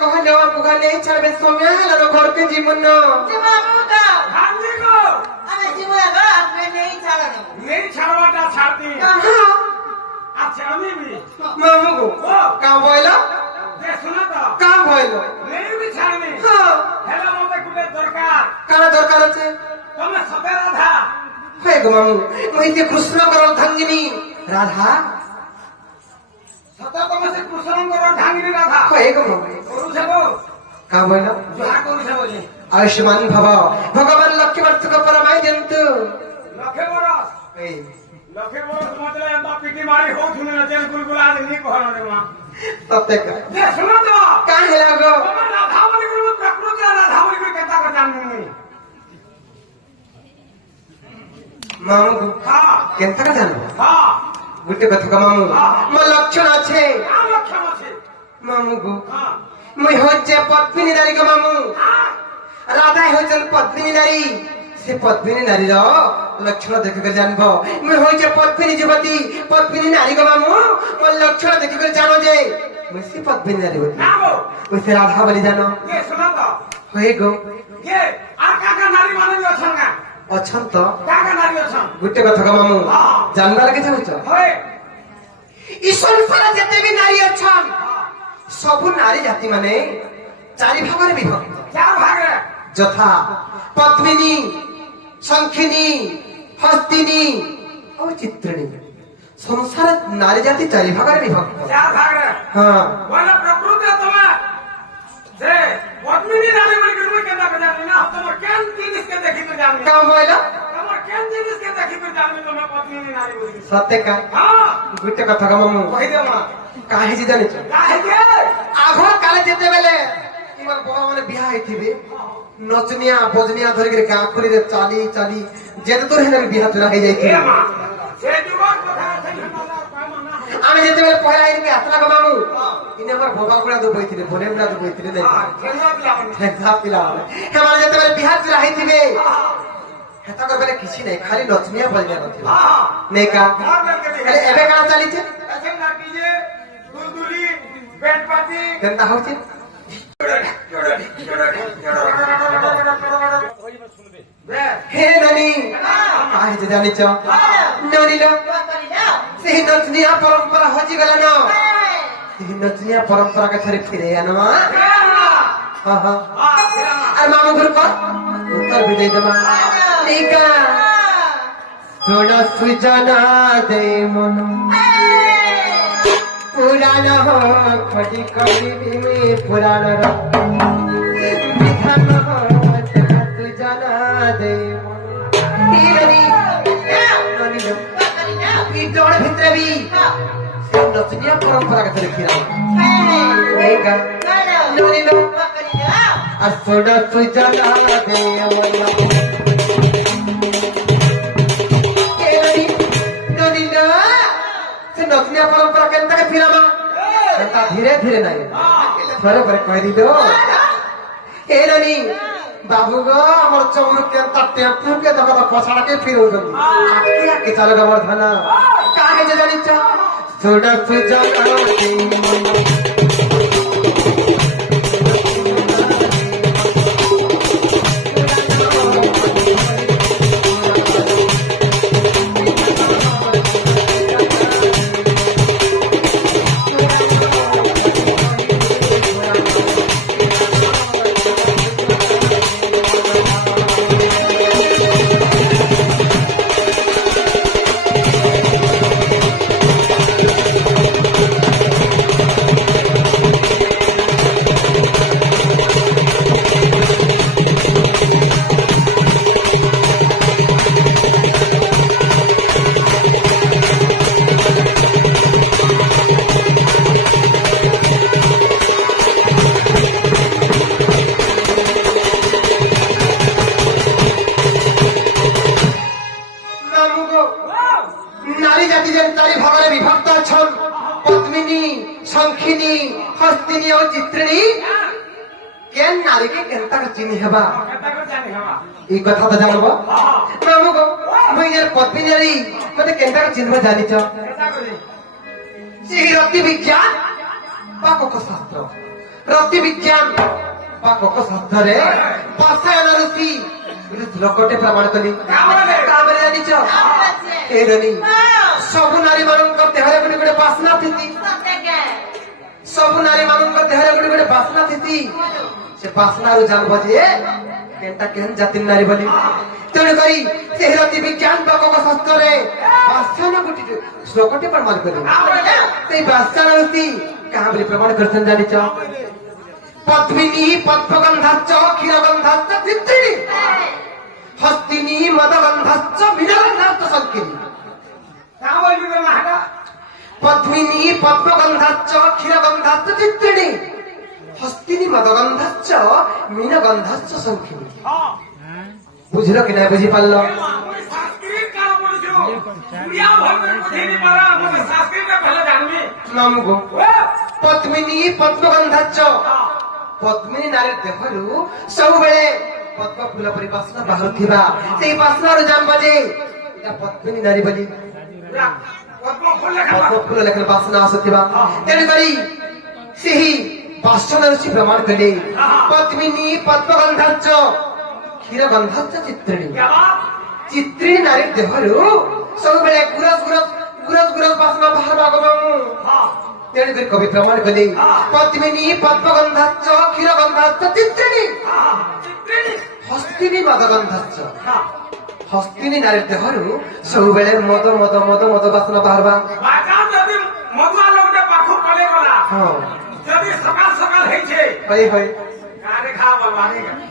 कहले मुगा नहीं छाड़बे समय हला घर के जीवन যে বাবু তো भांजी को আমি জীবনে গো আপনি নেই ছাড়ানো नहीं छड़वाटा छाती कहां अच्छा अमी भी मामू को का भइलो दे सुना तो का भइलो नहीं भी छाड़नी हां हेलो मते कुटे दरकार काना दरकार আছে तमे सते राधा हे गो मामू मइते कृष्ण करल धांगिनी राधा सते तमे से कृष्ण कर ढांगिनी राधा हे गो मामू करू छबो का भइलो जोहा करू छबो जी आयुष्मान भव भगवान लक्ष्मी वर्ष को परमाय जंतु लखे बरस ए लखे बरस मतलब एंदा पिटी मारी हो थुने न तेल गुलगुला नहीं कहनो रे मां सत्य का दे सुना तो का लागो तमे राधा बोली गुरु प्रकृति राधा बोली गुरु केता को जाननी मामू को हां केनता का जानबो हां गुटे कथा का मामू मो लक्षण আছে आ लक्षण আছে मामू को हां मुई होचे पत्नी नारी का मामू राधा होचन पत्नी नारी से पत्नी नारी रो लक्षण देख कर जानबो मुई होचे पत्नी युवती पत्नी नारी का मामू मो लक्षण देख कर जानो जे मुई से पत्नी नारी होती ना हो उसे राधा बोली जानो ये सुना तो होए गो ये आका नारी माने भी अछन का अछन तो काका नारी अछन गुटे कथा का मामू जानबा लगे छौ होय ई संसार जते भी नारी अछन सब नारी जाति माने चारि भागरे विभक्त चार भाग रे যথা পদ্মিনী শঙ্খিনী হস্তিনী ও চিত্রিণী সংসার নারী জাতি চারি ভাগের বিভক্ত चार भाग रे হ্যাঁ वाला प्रकृति तमा से पद्मिनी नारी मन के कोई केता बजा ना तुम केन जिनिस के देखि तो जानी কাম হইল तुम केन जिनिस के देखि तो जानी तुम पद्मिनी नारी बोली সত্য কা हां গুটে কথা কমামু कहि दे मां কাহে জি জানিছ काहे के আঘর কালে যেতে বেলে ইমার বাবা মানে বিয়া হইতিবে নচনিয়া বজনিয়া ধরে করে গা খুলি রে চালি চালি যেতে তোর হেনে বিয়া তোরা হই যাইতি ए मां से जुगाड़ কথা আছে মালা পামা না আমি যেতে বেলে পয়লা আইনকে হাতলা কমামু ইনে আমার বাবা গুলা তো বইতিলে বনে গুলা তো বইতিলে নাই हां केना बियावन হেতা পিলা হেমার যেতে বেলে বিয়া তোরা হইতিবে হেতা করবে কিছু নাই খালি নচনিয়া বজনিয়া নথিবে हां নেকা और लड़के খালি এবে কানা চালিছে ऐसे ना कीजिए दुलदुली बेटपाती কেনটা হচ্ছে হে নানি আহে যে জানিছ ননিল সেই নচনিয়া পরম্পরা হজি গেল না সেই নচনিয়া পরম্পরা কে থরে ফিরে আনো হা হা আর মামু গুরু কর উত্তর বিজয় দেবা নিকা শোন সুজানা দে মন পুরাণ খটি কবি বিমে পুরাণ বিধান সুজানা দে জড় ভিতরে বি নচনিয়া পরম্পরা কে থরে ফিরে নিকা ননিল আর শোন সুজানা দে মন नचनिया परंपरा केनता के फिरामा एता धीरे धीरे नहीं थोड़े पर कह दी दो ए रानी बाबू गो हमर चमक के टेम्पू के दबा पछाड़ा के फिरौ दो आके आके चलो गबर धना काहे जे जानि छ छोड़ा सुजा नारी जाति जेन चारि भागरे विभक्त छन पद्मिनी शंखिनी हस्तिनी और चित्रिणी केन नारी के केनता के चिन्ह हेबा केता को जानी हवा ई कथा त जानबो मामू गो मुई जे पद्मिनी नारी मते केनता के चिन्ह जानि छ केता को जी सिरति विज्ञान ବାକକ ଶାସ୍ତ୍ର ରତି ବିଜ୍ଞାନ ବାକକ ଶାସ୍ତ୍ରରେ ପାଷାଣ ଋଷି ଲୋକଟେ ପ୍ରମାଣ କଲି ତାପରେ ଜାଣିଛ ଏଇରନି ସବୁ ନାରୀ ମାନଙ୍କ ଦେହରେ ଗୋଟେ ଗୋଟେ ବାସ୍ନା ଥିତି ସବୁ ନାରୀ ମାନଙ୍କ ଦେହରେ ଗୋଟେ ଗୋଟେ ବାସ୍ନା ଥିତି ସେ ବାସ୍ନାରୁ ଜାଣିବ ଯେ କେନ୍ଟା କେନ୍ ଜାତିର ନାରୀ ବୋଲି ତେଣୁ କରି ସେହି ରତି ବିଜ୍ଞାନ ବାକକ ଶାସ୍ତ୍ରରେ ବାସ୍ୟାନ ଗୋଟେ ଶ୍ଲୋକଟେ ପ୍ରମାଣ କଲି ସେଇ ବାସ୍ୟାନ ଋଷି କାହା ବୋଲି ପ୍ରମାଣ କରିଛନ୍ତି ଜାଣିଛ ପଦ୍ମିନୀ ପଦ୍ମଗନ୍ଧାଶ୍ଚ କ୍ଷୀରଗନ୍ଧାଶ୍ଚ ଚିତ୍ରିଣୀ ହସ୍ତିନୀ ମଦଗନ୍ଧାଶ୍ଚ ବୀରଗନ୍ଧାଶ୍ଚ ଶଙ୍କିନୀ পদ্মিনী পদ্মগন্ধাচ্চ ক্ষীরগন্ধাচ্চ চিত্রিণী হস্তিনী মদগন্ধাচ্চ মীনগন্ধাচ্চ শঙ্খিনী বুঝলো কি না বুঝি পারল নামগো পদ্মিনী পদ্মগন্ধাচ্চ পদ্মিনী নারীর দেহରୁ ସବୁବେଳେ ପଦ୍ମ ଫୁଲ ପରି ବାସ୍ନା ବାହାରୁଥିବା ସେଇ ବାସ୍ନାରୁ ଜାଣିବା ଯେ ଏଇଟା ପଦ୍ମିନୀ ନାରୀ ବୋଲି ପଦ୍ମ ଫୁଲ ଲେଖାରେ ବାସ୍ନା ଆସୁଥିବା ତେଣୁକରି ସେହି ବାସନ ଋଷି ପ୍ରମାଣ କଲେ ପଦ୍ମିନୀ ପଦ୍ମଗନ୍ଧାଚ୍ଚ କ୍ଷୀରଗନ୍ଧାଚ୍ଚ ଚିତ୍ରିଣୀ ଚିତ୍ରିଣୀ ନାରୀ ଦେହରୁ ସବୁବେଳେ ଗୁରସ ବାସ୍ନା ବାହାରବା ଗମାମୁ ତେଣୁକରି କବି ପ୍ରମାଣ କଲେ ପଦ୍ମିନୀ ପଦ୍ମଗନ୍ଧାଚ୍ଚ କ୍ଷୀରଗନ୍ଧାଚ୍ଚ ଚିତ୍ରିଣୀ ହସ୍ତିନୀ ମଦଗନ୍ଧାଚ୍ଚ ହସ୍ତିନୀ ନାରୀ ଦେହରୁ ସବୁବେଳେ ମଦ ମଦ ମଦ ମଦ ବାସ୍ନା ବାହାରବା ଯଦି ମଦୁଆ ଲୋକଟେ ପାଖକୁ ପଳେଇ ଗଲା ଯଦି ସକାଳ ସକାଳ ହେଇছে ହଇ ହଇ ଗାଁରେ ଖା ବଲବା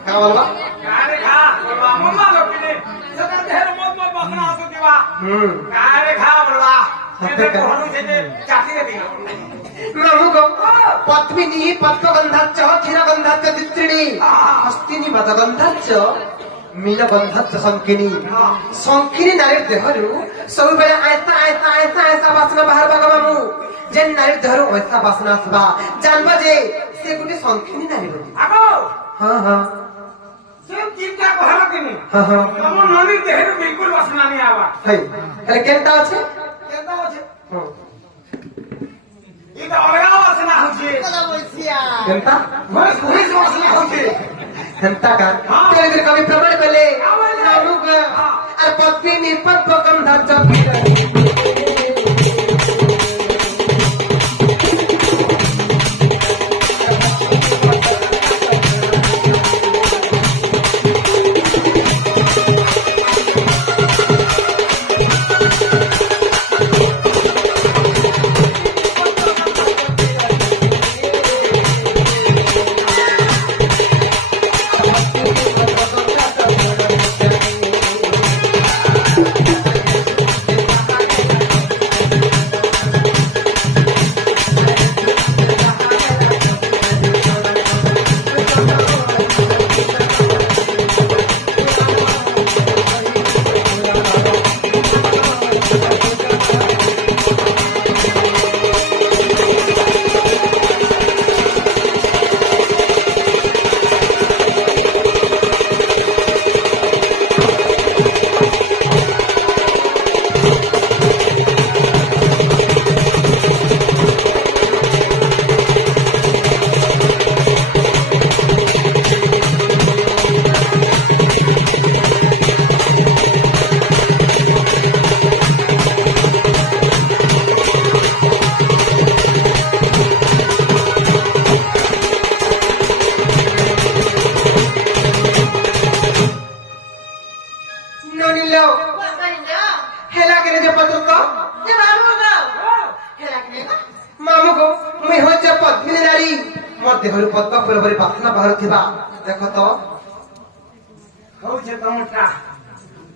କା ବୋଲବା ଗାଁରେ ଖା ବଲବା ମଦୁଆ ଲୋକଟେ ସେଟା ଦେହରେ ମଦ ମଦ ବାସ୍ନା ଆସୁଥିବା ଗାଁରେ ଖା ବଲବା ସେଟା କହନୁ ସେ ଚାକିରେ ଦିଅ ପଦ୍ମିନୀ ପଦ୍ମଗନ୍ଧାଚ୍ଚ କ୍ଷୀରଗନ୍ଧାଚ୍ଚ ଚିତ୍ରିଣୀ ହସ୍ତିନୀ ମଦଗନ୍ଧାଚ୍ଚ ମୀନଗନ୍ଧାଚ୍ଚ ଶଙ୍କିନୀ ଶଙ୍କିନୀ ନାରୀର ଦେହରୁ ସବୁବେଳେ ଆଇସା ଆଇସା ଆଇସା ଆଇସା ବାସ୍ନା ବାହାରବା ଗମାମୁ ଯେ ନାରୀର ଦେହରୁ ଆଇସା ବାସ୍ନା ଆସିବା ଜାଣିବା ଯେ ସେ ଗୋଟେ ଶଙ୍କିନୀ ନାରୀ ବୋଲି ଆଗ ହଁ ହଁ ସେ ଚିନ୍ତା କହଲା କିନି ହଁ ହଁ ତମ ନନୀ ଦେହରୁ ବିଲକୁଲ ବାସ୍ନା नहीं आवा ହଇ ହେଲେ କେନ୍ତା ଅଛି କେନ୍ତା ଅଛି ହଁ ଇଟା ଅଲଗା ବାସ୍ନା ହଉଛି କେନ୍ତା ପୁରୀ ବାସ୍ନା ହଉଛି ହେନ୍ତା କା ତେଣୁକରି କବି ପ୍ରମାଣ କଲେ ଆରେ ପଦ୍ମିନୀ ପଦ୍ମଗନ୍ଧାଚ୍ଚ ଦେହରୁ ପଦ୍ମ ଫୁଲ ପରି ବାସ୍ନା ବାହାରୁଥିବା ଦେଖ ତ ହଉଛି ତମଟା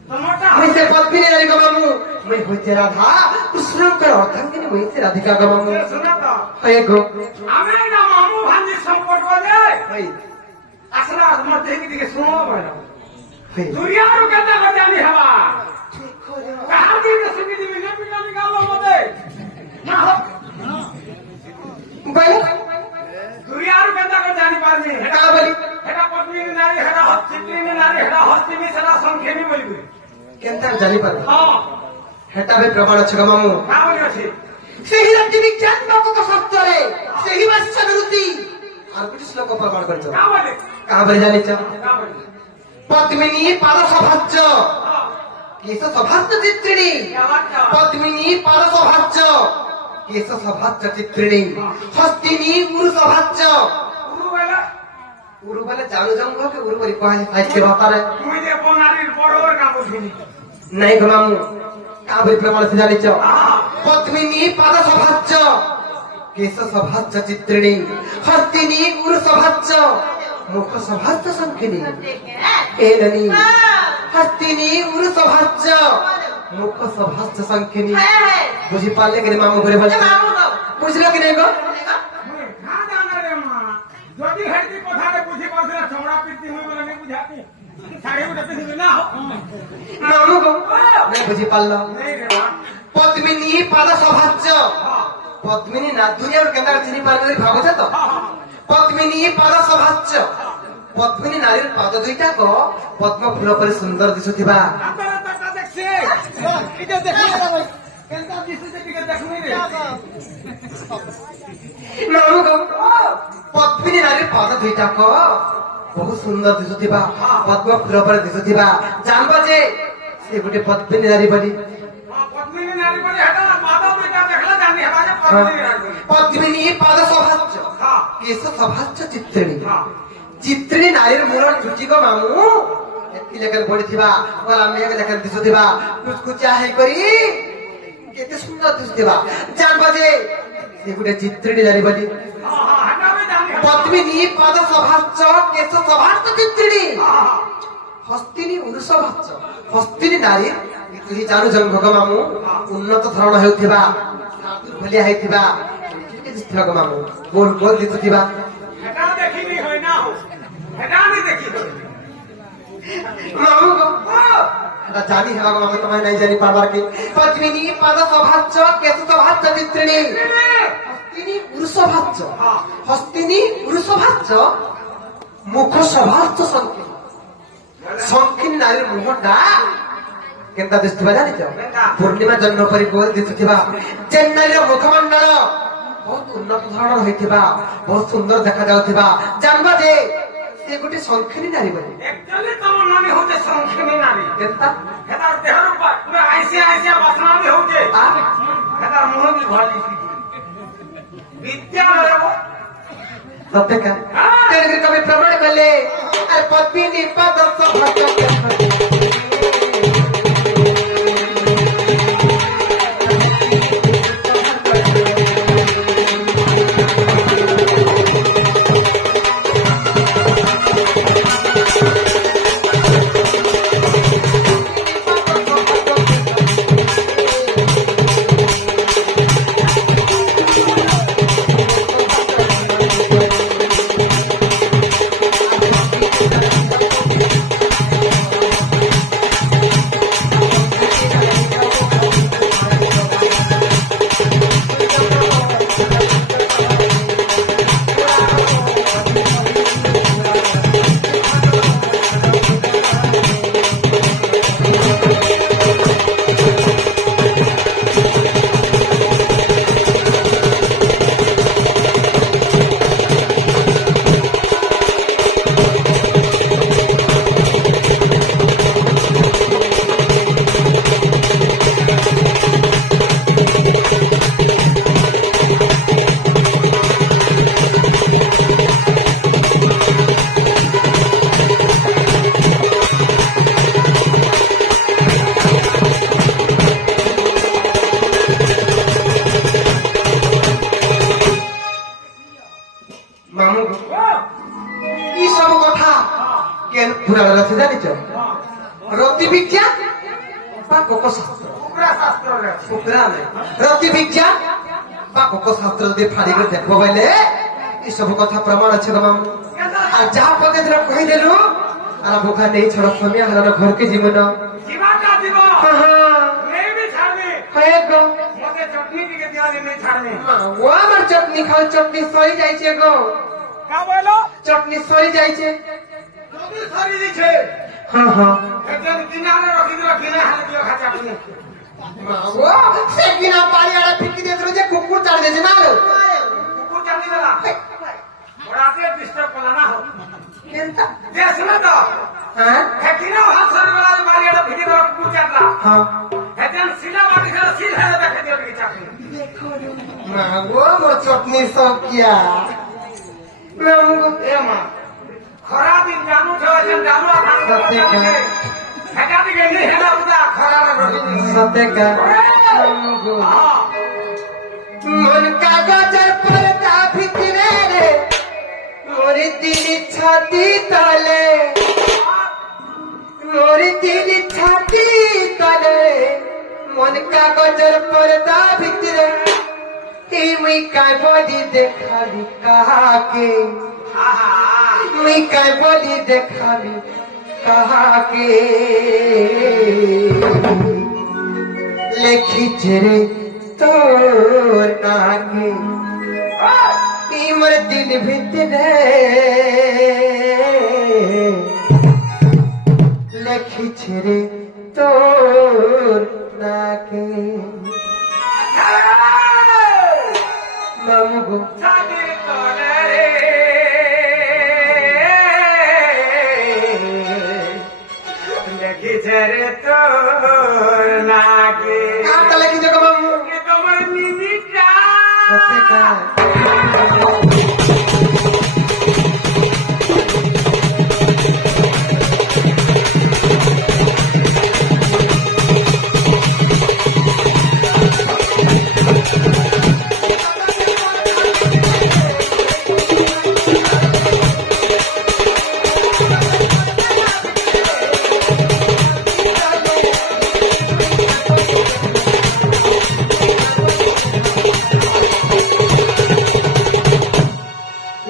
ତମଟା ମୁଇଁ ସେ ପଦ୍ମିନୀ ନାରୀ ଗମାମୁ ମୁଇଁ ହଉଛି ରାଧା କୃଷ୍ଣଙ୍କର ଅର୍ଦ୍ଧାଙ୍ଗିନୀ ମୁଇଁ ସେ ରାଧିକା ଗମାମୁ ଶୁଣ ତ ହଏ ଗো ଆମେ ଏଇଟା ମାମୁ ଭାଞ୍ଜି ସମ୍ପଟ ବଲେ ହଇ আসলা মধ্যে দিকে শুনো বলো হই দুনিয়ার কেতে জানি হবা কাহার দিকে শুনি দিবি যে পিলানি গালো মতে না হোক বলে দুনিয়ার কেতে জানি পারবি কা বলি এটা পদ্মিনী নারী এটা হস্তিনী নারী এটা হস্তিনী সেটা সংখ্যানি বলবি কেনতা জানি পারবে হ্যাঁ হেটা বে প্রমাণ আছে গমামু কা বলি আছে সেই রাজ্য বিজ্ঞান বাকক শাস্ত্রে সেই पहिली भाषा विरुद्धी और कुछ श्लोक प्रमाण करतो का बोले का बरे जानिच का बोले पद्मिनी पाद सभाच्य केश सभाच्य चित्रिणी क्या बात क्या पद्मिनी पाद सभाच्य केश सभाच्य चित्रिणी हस्तिनी उरु सभाच्य गुरु बोले उरु बोले जानू जंग के उरु परि कहै साहित्य भाषारे मुझे बोनारी बरोबर का बुझिनी नहीं गमामु का बरे प्रमाण से जानिच पद्मिनी पाद सभाच्य केश सभाच्य चित्रिणी हस्तिनी उरु सभाच्य मुख सभाच्य संखिनी एदनी हस्तिनी उरु सभाच्य मुख सभाच्य संखिनी बुझी पाले के मामू घरे बोले बुझलो कि नहीं गो ना जाना रे मां যদি হেডি কথারে বুঝি পারছিনা চমড়া পিটি হই বলে নাই বুঝাতি সাড়ে উঠে পিটি না मामू गो नहीं बुझी पालो नहीं रे मां पद्मिनी पाद सभाच्य पद्मिनी ना दुनिया और केंद्र चिनी पाले भागो तो पद्मिनी पाद सभाच्य पद्मिनी नारीर पाद दुईटा को पद्म फूल पर सुंदर दिसुथिबा আপনারা টাকা দেখছে এটা দেখি রে কেনটা দিছে যে দেখনি রে मामू गो पद्मिनी नारीर पाद दुईटा को बहुत सुंदर दिसुथिबा पद्म फूल पर दिसुथिबा जानबो जे से गुटे पद्मिनी नारी बनी পদ্মিনী নারী বলে হেটা মাধব বেটা দেখলা জানি হেটা যে পদ্মিনী নারী पद्मिनी पाद सभाच्य हां केश सभाच्य चित्रिणी हां चित्रिणी नारीर मूल चुची को मामू एति लेकर पड़िथिबा गला में लेकर दिसुथिबा कुचकुचा है करी केते सुंदर दिसुथिबा जान बजे से गुटे चित्रिणी नारी बनी हां हां हेटा भी जानी पद्मिनी पाद सभाच्य केश सभाच्य चित्रिणी हां हस्तिनी उरुसभाच्य हस्तिनी नारी तुही जानू जंगक मामू उन्नत धरण हेउथिबा भलिया हेतिबा केते दिसथिबा को मामू गोल गोल दिसुथिबा हेटा देखी नहीं होय ना हो हेटा नहीं देखी होय मामू गो এটা জানি হেবা গো আমি তোমায় নাই জানি পারবার কি পদ্মিনী পাদ সভাচ্য কেশ সভাচ্য চিত্রিণী হস্তিনী উরুসভাচ্য হস্তিনী উরুসভাচ্য মুখ সভাচ্য সংকিনী সংকিনী নারীর মুখটা কেনতা দিসুথিবা জানিছ পূর্ণিমা জন্ম পরি গোল দিসুথিবা চেন্নাইর মুখমণ্ডল বহুত উন্নত ধরনের হইথিবা বহুত সুন্দর দেখা যাউথিবা জানবা যে সে গোটে সংকিনী নারী বলি एक्चुअली तम नानी होते संखिनी नारी কেনতা हेटा देहर पूरा आइसिया आइसिया वासना भी होते हेटा मुंह भी भाली विद्या रे सत्य का तेरे कभी प्रमाण कले अरे पद्मिनी पाद सभाच्य मामू ई सब कथा केन पुराण रथे जानिଛ रति विज्ञान बा कोको शास्त्र पूरा शास्त्र रे पुरा में रति विज्ञान बा कोको शास्त्र जदि फाड़ी के देखबो बेले ई सब कथा प्रमाण अछि ग मामू आ जा पके जरा कहि देलु आ बोखा नहीं छोड़ समय हला घर के जीवन जीवा का जीवा हां नहीं भी छाड़ने है गो मोटे चटनी के दिया नहीं छाड़ने वो हमर चटनी खाओ चटनी सही जाई छे गो का बोलो चटनी सही जाई छे जल्दी सारी दी छे हां हां एकदम किनारे रखी हाल दियो खाचा अपने वो से बिना पानी आड़ा फिकी देत रहे जे कुकुर चाड़ दे जे ना लो कुकुर চালি দেলা ওরাতে ডিস্টার্ব করা না হোক কেনতা দেখলে তো হ্যাঁ হেকিনো হাসান वाला मारी এটা ভিডিও করে পুচাটা হ্যাঁ হেতেন সিলা মাটি খেলা সিল হেলে দেখে দিও কি চাকরি না গো মোর চটনি সব কিয়া নামগো এমা খরা দিন জানু ছেড়েছেন জানু আখান হেটা দিকে নি হেটা বুঝা খরা রে রহিনি সতেকা নামগো মন কাগজের পর্দা ভিতরে রে মোর দিল ছাতি তলে মোর দিল ছাতি তলে মন কাগজের পর্দা ভিতরে এই মুই কাই বলি দেখাবি কাহাকে আহা মুই কাই বলি দেখাবি কাহাকে লেখিছে রে তোর নাকে ইমর দিল ভিতরে লেখিছে রে তোর নাকে মামগো ছাদি তলে রে লেখিছে রে তোর নাকে কাটা লেখিছে গো মামু এ তোমার মিনিটা সতেকা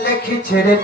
লেখিছে রে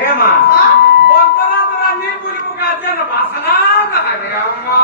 ఏమా బొంతరాదరా నీ గురికి గాజన వాసన కాదే అమ్మా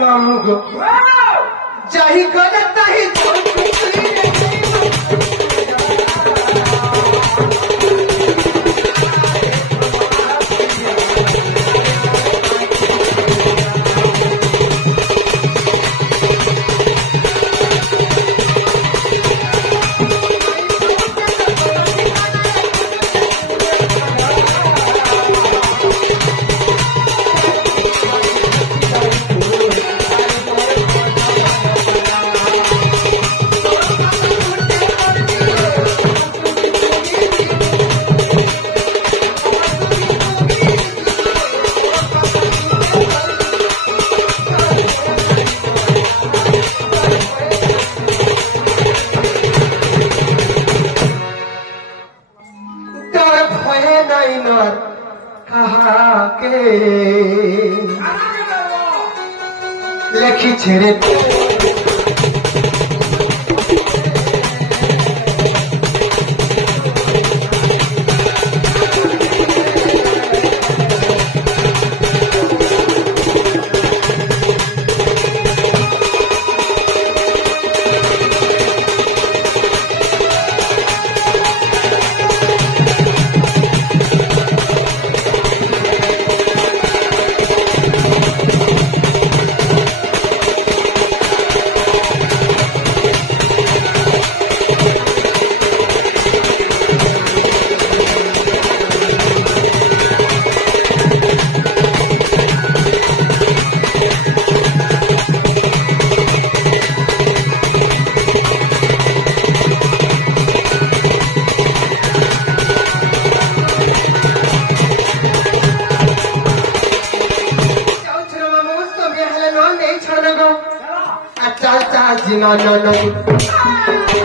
মামুগো যাহি গলে তাহি তোর ভয়ে নাই নর কাহাকে লেখিছে রে চাচা জিমা ননদ